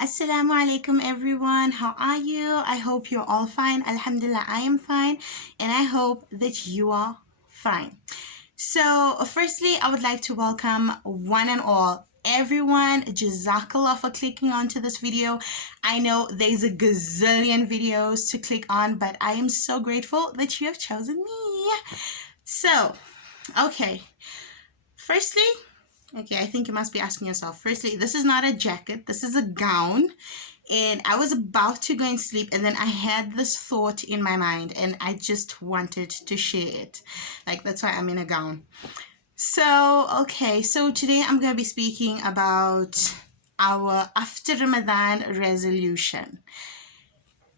Assalamu alaikum everyone. How are you? I hope you're all fine. Alhamdulillah, I am fine, and I hope that you are fine. So, firstly, I would like to welcome one and all. Everyone, Jazakallah for clicking onto this video. I know there's a gazillion videos to click on, but I am so grateful that you have chosen me. So, okay. Firstly, I think you must be asking yourself, firstly, this is not a jacket, this is a gown. And I was about to go and sleep, and then I had this thought in my mind, and I just wanted to share it. Like, that's why I'm in a gown. So today I'm going to be speaking about our after Ramadan resolution.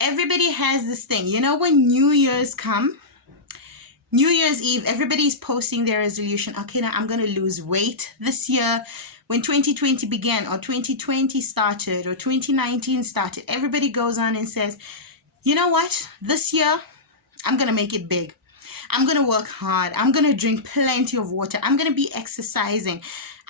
Everybody has this thing, when New Year's come, New Year's Eve, everybody's posting their resolution. Okay, now I'm going to lose weight this year. When 2020 began, or 2020 started, or 2019 started, everybody goes on and says, you know what? This year, I'm going to make it big. I'm going to work hard. I'm going to drink plenty of water. I'm going to be exercising.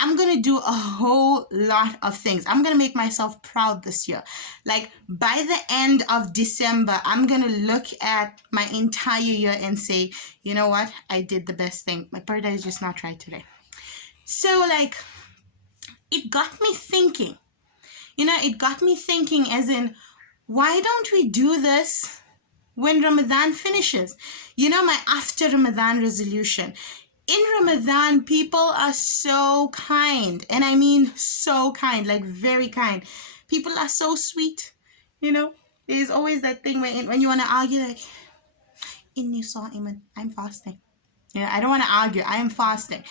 I'm going to do a whole lot of things. I'm going to make myself proud this year. Like, by the end of December, I'm going to look at my entire year and say, you know what? I did the best thing. My birthday is just not right today. So, it got me thinking. It got me thinking as in, why don't we do this when Ramadan finishes? My after Ramadan resolution. In Ramadan, people are so kind. And I mean so kind, like very kind. People are so sweet. There's always that thing when you want to argue, like, Inni sa'iman, I'm fasting. I don't want to argue. I am fasting.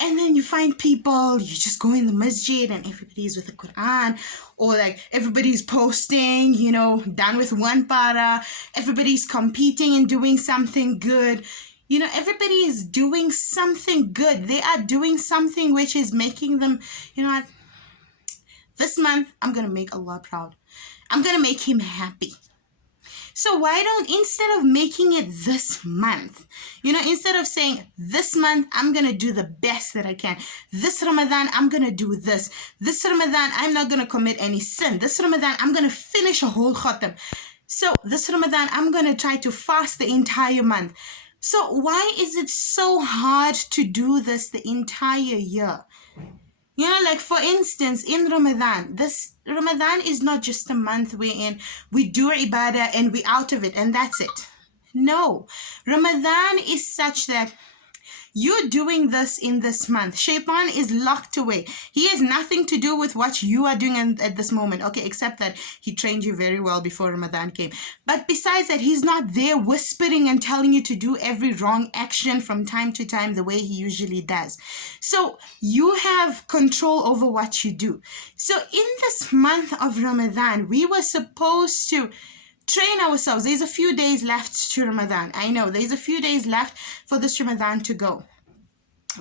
And then you find people, you just go in the masjid and everybody's with the Quran, or like everybody's posting, done with one para, everybody's competing and doing something good. Everybody is doing something good. They are doing something which is making them, what? This month, I'm going to make Allah proud. I'm going to make him happy. So why don't, instead of making it this month, instead of saying this month, I'm going to do the best that I can. This Ramadan, I'm going to do this. This Ramadan, I'm not going to commit any sin. This Ramadan, I'm going to finish a whole khatam. So this Ramadan, I'm going to try to fast the entire month. So why is it so hard to do this the entire year? Like for instance, in Ramadan, this Ramadan is not just a month wherein we do ibadah and we out of it and that's it. No, Ramadan is such that you're doing this in this month. Shaitan is locked away. He has nothing to do with what you are doing at this moment. Okay, except that he trained you very well before Ramadan came. But besides that, he's not there whispering and telling you to do every wrong action from time to time the way he usually does. So you have control over what you do. So in this month of Ramadan, we were supposed to train ourselves. There's a few days left to Ramadan. I know there's a few days left for this Ramadan to go.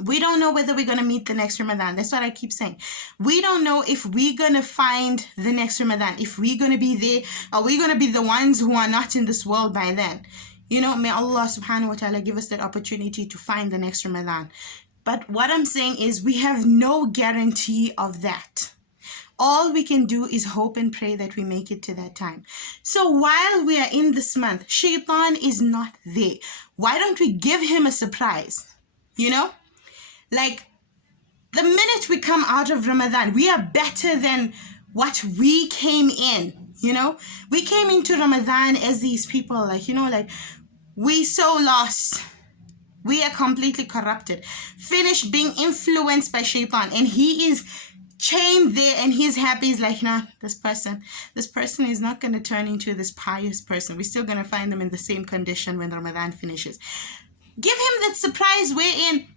We don't know whether we're going to meet the next Ramadan. That's what I keep saying. We don't know if we're going to find the next Ramadan, if we're going to be there. Are we going to be the ones who are not in this world by then? May Allah subhanahu wa ta'ala give us that opportunity to find the next Ramadan. But what I'm saying is we have no guarantee of that. All we can do is hope and pray that we make it to that time. So while we are in this month, Shaitan is not there. Why don't we give him a surprise? Like the minute we come out of Ramadan, we are better than what we came in. We came into Ramadan as these people, we so lost. We are completely corrupted, finished being influenced by Shaitan, and he is chained there and he's happy. He's like, nah, this person is not going to turn into this pious person. We're still going to find them in the same condition when Ramadan finishes. Give him that surprise wherein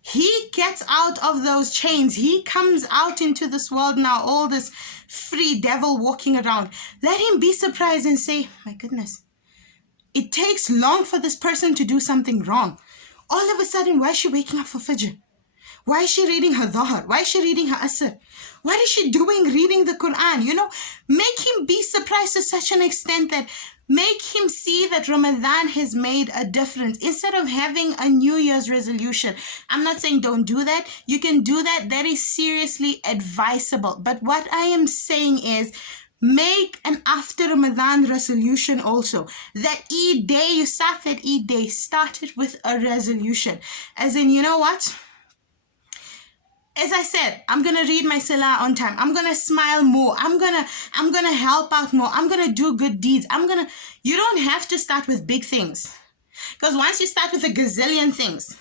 he gets out of those chains. He comes out into this world now, all this free devil walking around. Let him be surprised and say, my goodness, it takes long for this person to do something wrong. All of a sudden, why is she waking up for Fajr? Why is she reading her Dhuhr? Why is she reading her Asr? What is she doing reading the Quran? You know, make him be surprised to such an extent that make him see that Ramadan has made a difference instead of having a New Year's resolution. I'm not saying don't do that. You can do that. That is seriously advisable. But what I am saying is make an after Ramadan resolution also. That Eid day, you start that Eid day, start it with a resolution. As in, you know what? As I said, I'm going to read my salah on time. I'm going to smile more. I'm going to help out more. I'm going to do good deeds. You don't have to start with big things. Because once you start with a gazillion things,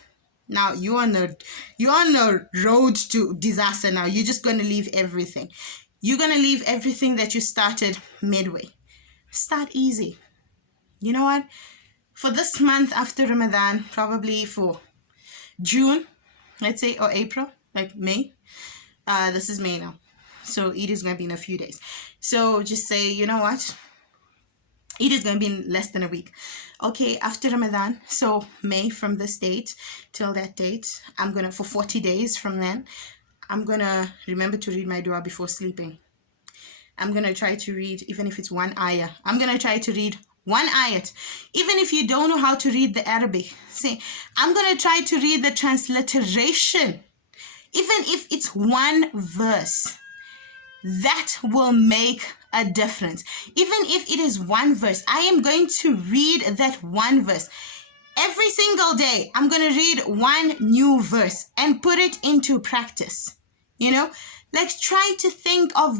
now you're on the road to disaster now. You're just going to leave everything. You're going to leave everything that you started midway. Start easy. You know what? For this month after Ramadan, probably for June, let's say, or April, like May. This is May now. So Eid is going to be in a few days. So just say, you know what? Eid is going to be in less than a week. Okay, after Ramadan, so May from this date till that date, for 40 days from then, I'm going to remember to read my dua before sleeping. I'm going to try to read, even if it's one ayah. I'm going to try to read one ayat. Even if you don't know how to read the Arabic, say, I'm going to try to read the transliteration. Even if it's one verse, that will make a difference. Even if it is one verse, I am going to read that one verse. Every single day, I'm going to read one new verse and put it into practice. You know, like try to think of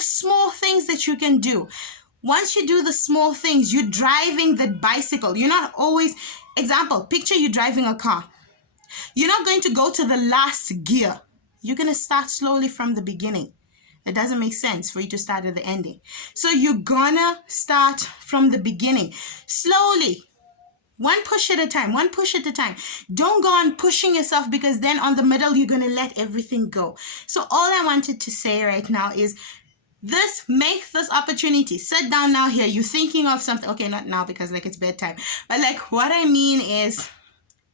small things that you can do. Once you do the small things, you're driving the bicycle. You're not always, example, picture you driving a car. You're not going to go to the last gear. You're going to start slowly from the beginning. It doesn't make sense for you to start at the ending. So you're going to start from the beginning. Slowly. One push at a time. One push at a time. Don't go on pushing yourself because then on the middle, you're going to let everything go. So all I wanted to say right now is make this opportunity. Sit down now here. You're thinking of something. Okay, not now because it's bedtime. But what I mean is,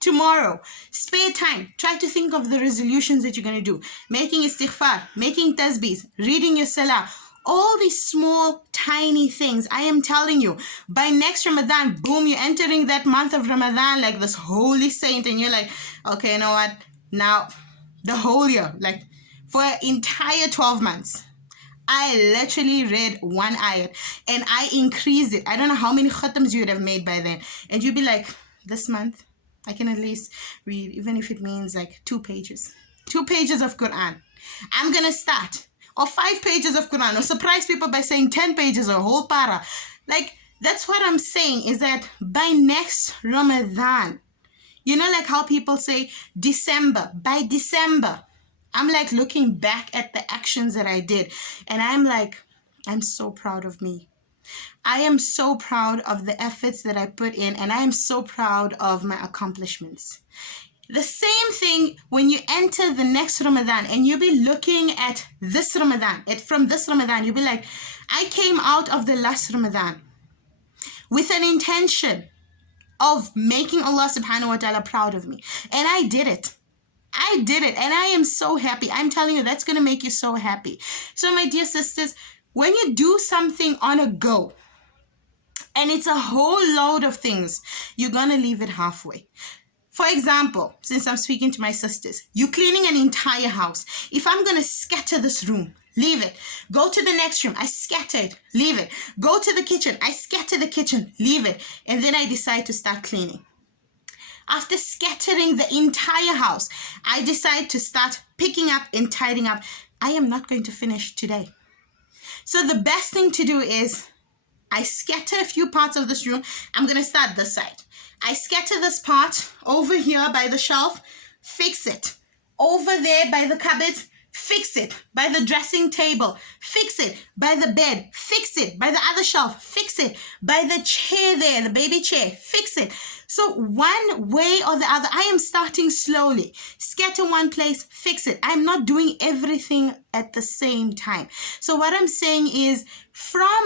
tomorrow, spare time. Try to think of the resolutions that you're going to do. Making istighfar, making tasbihs, reading your salah. All these small, tiny things. I am telling you, by next Ramadan, boom, you're entering that month of Ramadan like this holy saint. And you're like, okay, you know what? Now, the whole year, for an entire 12 months, I literally read one ayat and I increased it. I don't know how many khatams you would have made by then. And you'd be like, this month, I can at least read, even if it means 2 pages. 2 pages of Quran. I'm going to start. Or 5 pages of Quran. Or surprise people by saying 10 pages or a whole para. That's what I'm saying is that by next Ramadan, you know how people say December. By December, I'm looking back at the actions that I did. And I'm so proud of me. I am so proud of the efforts that I put in, and I am so proud of my accomplishments. The same thing when you enter the next Ramadan and you'll be looking at this Ramadan, from this Ramadan, you'll be like, I came out of the last Ramadan with an intention of making Allah subhanahu wa ta'ala proud of me. And I did it. I did it. And I am so happy. I'm telling you, that's going to make you so happy. So my dear sisters, when you do something on a go, and it's a whole load of things, you're going to leave it halfway. For example, since I'm speaking to my sisters, you're cleaning an entire house. If I'm going to scatter this room, leave it. Go to the next room, I scatter it, leave it. Go to the kitchen, I scatter the kitchen, leave it. And then I decide to start cleaning. After scattering the entire house, I decide to start picking up and tidying up. I am not going to finish today. So the best thing to do is, I scatter a few parts of this room. I'm going to start this side. I scatter this part over here by the shelf, fix it. Over there by the cupboards, fix it. By the dressing table, fix it. By the bed, fix it. By the other shelf, fix it. By the chair there, the baby chair, fix it. So one way or the other, I am starting slowly. Scatter one place, fix it. I'm not doing everything at the same time. So what I'm saying is, from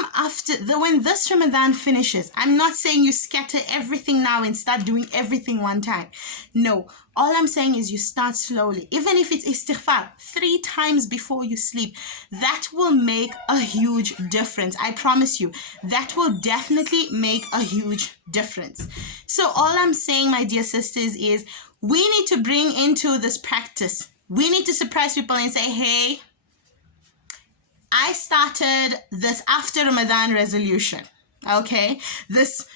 when this Ramadan finishes, I'm not saying you scatter everything now and start doing everything one time. No, all I'm saying is you start slowly. Even if it's istighfar 3 times before you sleep, that will make a huge difference. I promise you, that will definitely make a huge difference. So all I'm saying, my dear sisters, is we need to bring into this practice. We need to surprise people and say, hey, I started this after Ramadan resolution. Okay? This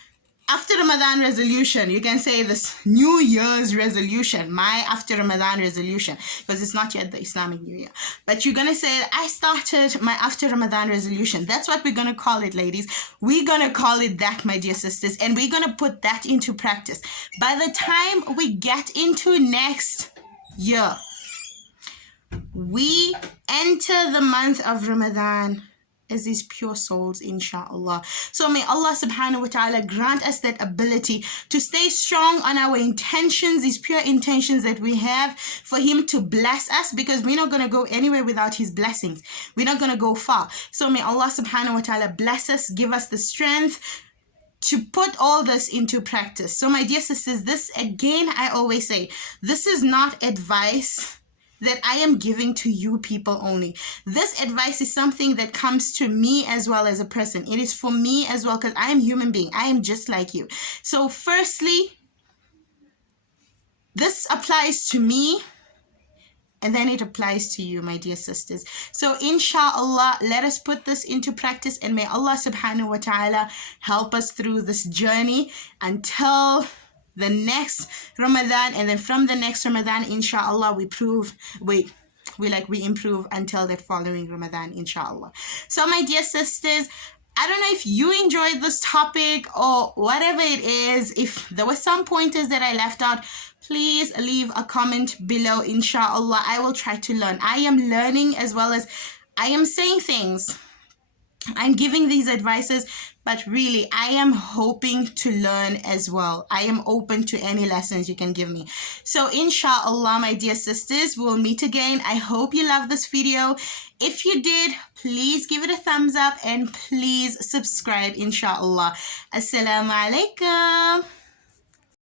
after Ramadan resolution, you can say this New Year's resolution, my after Ramadan resolution, because it's not yet the Islamic New Year. But you're going to say, I started my after Ramadan resolution. That's what we're going to call it, ladies. We're going to call it that, my dear sisters, and we're going to put that into practice. By the time we get into next year, we enter the month of Ramadan as these pure souls, inshallah. So may Allah subhanahu wa ta'ala grant us that ability to stay strong on our intentions, these pure intentions that we have for Him to bless us, because we're not going to go anywhere without His blessings. We're not going to go far. So may Allah subhanahu wa ta'ala bless us, give us the strength to put all this into practice. So my dear sisters, this again, I always say, this is not advice that I am giving to you people only. This advice is something that comes to me as well as a person. It is for me as well, because I am a human being. I am just like you. So firstly, this applies to me, and then it applies to you, my dear sisters. So inshallah, let us put this into practice, and may Allah subhanahu wa ta'ala help us through this journey until the next Ramadan, and then from the next Ramadan, inshallah, we improve until that following Ramadan, inshallah. So my dear sisters, I don't know if you enjoyed this topic or whatever it is. If there were some pointers that I left out, please leave a comment below, inshallah. I will try to learn. I am learning as well as I am saying things. I'm giving these advices, but really I am hoping to learn as well. I am open to any lessons you can give me. So inshallah, my dear sisters, we'll meet again. I hope you love this video. If you did, please give it a thumbs up and please subscribe, inshallah. Assalamu alaikum.